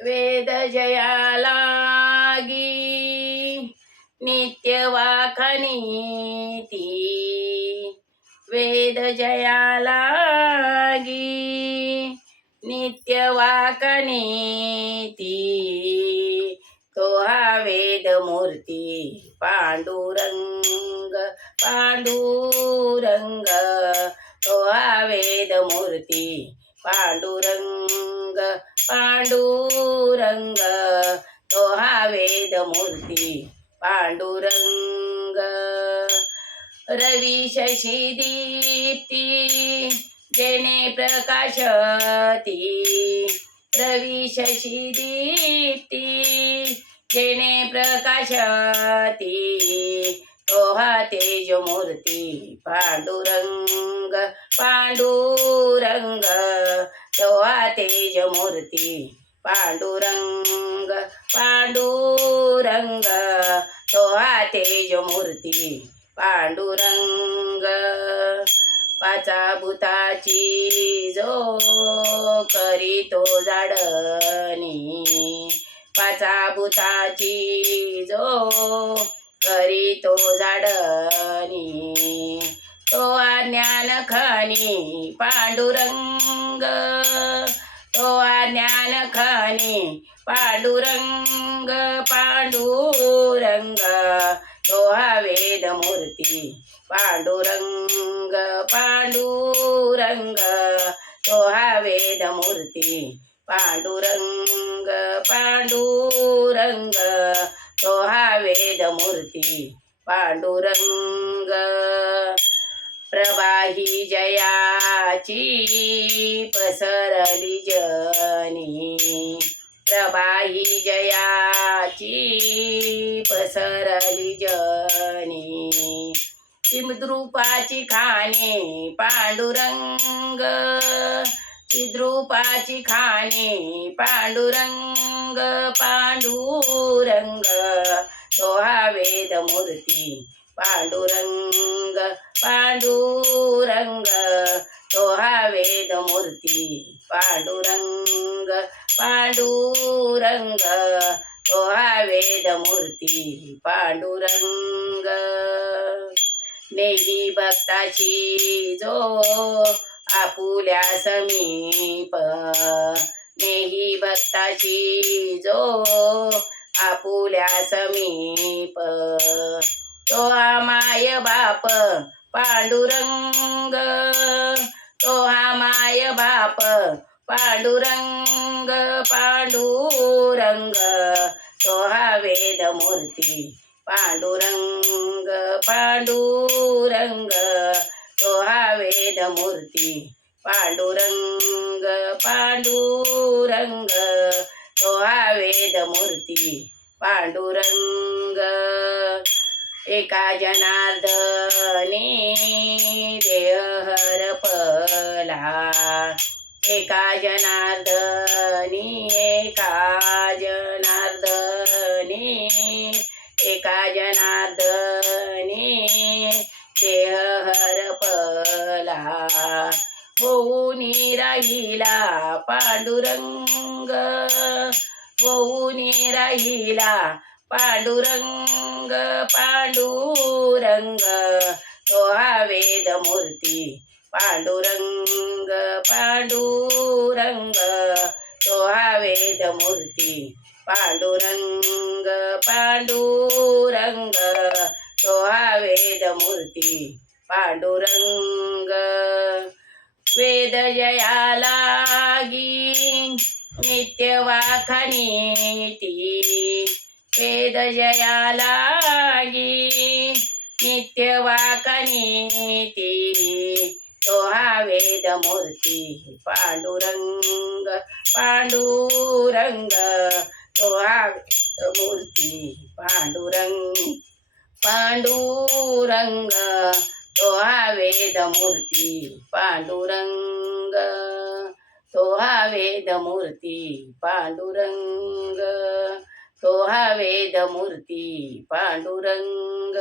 वेद जयाला लागी नित्य वाखनी ती वेद जयाला लागी नित्य वाकणी ती तो हा वेद मूर्ती पांडुरंग पांडुरंग। तो हा वेद मूर्ती पांडुरंग। पांडुरंग तो हा वेद मूर्ती पांडुरंग रवी शशी दीप्ती जेणे प्रकाशती. रवी शशी दीप्ती जेणे प्रकाशती. तो हा तेज मूर्ती पांडुरंग पांडुरंग मूर्ती पांडुरंग पांडुरंग तो हा तेज मूर्ती पांडुरंग पाचा भूताची जो करीतो जाडणी पाचा भूताची जो करीतो झाडणी तो ज्ञान खनी पांडुरंग तो ज्ञान पांडुरंग पांडुरंग तो हा वेद मूर्ती पांडुरंग पांडुरंग तो हा वेद मूर्ती पांडुरंग पांडुरंग तो हा वेद मूर्ती पांडुरंग प्रवाही जयाची पसरली ज चिद्रूपाची खाणे पांडुरंग. चिद्रूपाची खाणे पांडुरंग पांडुरंग. तो हा वेद मूर्ती पांडुरंग पांडुरंग. तो हा वेद मूर्ती पांडुरंग पांडुरंग. तो हा वेद मूर्ती पांडुरंग. नेही भक्ताची जो आपुल्या समीप. नेही भक्ताची जो आपुल्या समीप. तो हा माय बाप पांडुरंग. तो हा माय बाप पांडुरंग पांडुरंग. तो हा वेदमूर्ती. पांडुरंग पांडुरंग तो हा वेद मूर्ती. पांडुरंग पांडुरंग तो हा वेद मूर्ती. पांडुरंग एका जनार्दने देहर हरपला एका जनार्दनी एका हरपला होऊन राहिला पांडुरंग. होऊन राहिला पांडुरंग पांडुरंग. तो हा वेद मूर्ती. पांडुरंग पांडुरंग. तो हा वेद मूर्ती. पांडुरंग पांडुरंग. तो हा वेद मूर्ती. पांडुरंग वेद जयाला नित्य वाखणीती वेद जयाला नित्य वाखणीती तो हा वेद मूर्ती पांडुरंग पांडुरंग. तो हा वेद मूर्ती पांडुरंग पांडुरंग. हा वेदमूर्ती पांडुरंग तो हा वेदमूर्ती पांडुरंग तो हा वेदमूर्ती पांडुरंग।